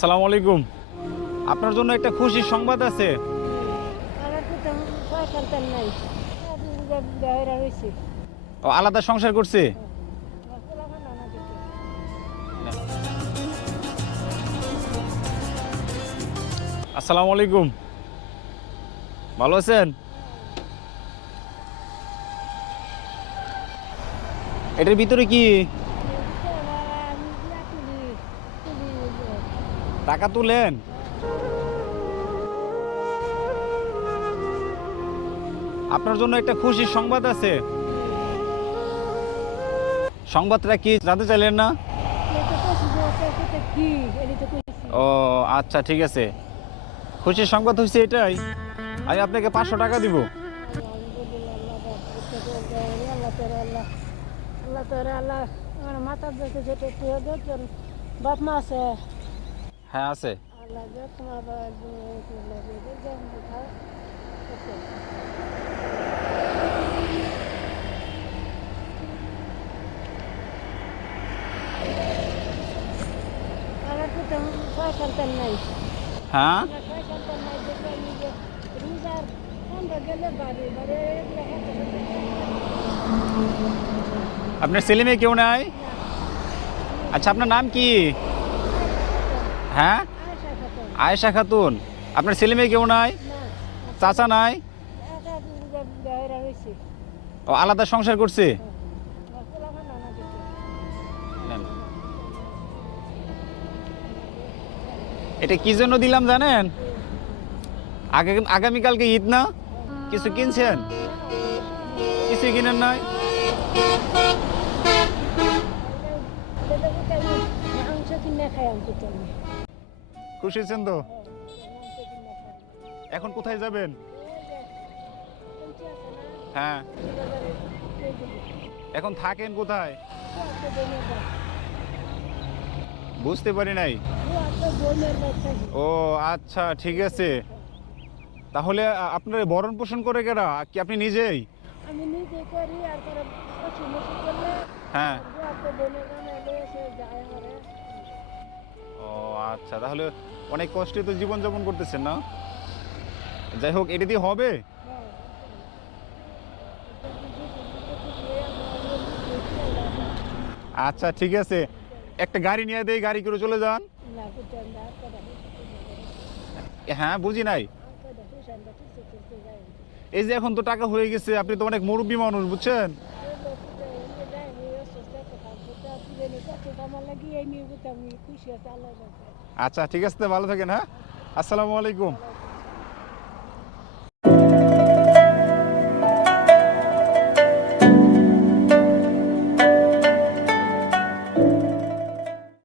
আসসালামু আলাইকুম। আপনার জন্য একটা খুশির সংবাদ আছে। আমার তো তেমন সন্তান নাই। বেহারা হয়েছে। ও আলাদা সংসার করছে। আমার পোলাপান আনা যেত। আসসালামু আলাইকুম, ভালো আছেন? এটার ভিতরে কি আমি ইয়া তুলি টাকা তুলেন? আপনার জন্য একটা খুশির সংবাদ আছে। সংবাদটা কি জানতে চাইলেন না? কি এলি তো কইছি। ও আচ্ছা, ঠিক আছে। খুশির সংবাদ হচ্ছে এটাই, আমি আপনাকে 500 টাকা দিব। আল্লাহ আমার মাথার দেখে যেটা দেখছেন বাপ মা আছে। হ্যাঁ আছে। আল্লাহ দেখ তোমার আমার তো তেমন সন্তান নাই। হ্যাঁ, আমার সন্তান নাই দেখে আমি যে রোজার আমরা গেলে বাড়ি বাড়ি আপনার ছেলে মেয়ে কেউ নাই? আচ্ছা, আপনার নাম কি? হ্যাঁ, আয়েশা খাতুন। আপনার ছেলে মেয়ে কেউ নাই? চাচা নাই? ও আলাদা সংসার করছে। নেন। এটা কি জন্য দিলাম জানেন? আগামীকালকে ঈদ না, কিছু কিনছেন? কিছু কিনেন নাই? খুশি হয়েছেন তো? এখন কোথায় যাবেন? হ্যাঁ, এখন থাকেন কোথায়? বুঝতে পারি নাই। ও আচ্ছা, ঠিক আছে। তাহলে আপনার ভরণ পোষণ করে কেরা, কি আপনি নিজেই? আমি নিজে করি আর করে পশু মশু করলে হ্যাঁ। বনে গানে এসে যায় আমারে। ও আচ্ছা, তাহলে অনেক কষ্টে তো জীবনযাপন করতেছেন না? যাই হোক, এটা দিয়ে হবে। আচ্ছা, ঠিক আছে। একটা গাড়ি নিয়ে দেই, গাড়ি করে চলে যান। হ্যাঁ, বুঝি নাই। এই যে এখন তো টাকা হয়ে গেছে, আপনি তো অনেক মুরব্বী মানুষ, বুঝছেন? আচ্ছা, ঠিক আছে, ভালো থাকেন। হ্যাঁ, আসসালামু আলাইকুম।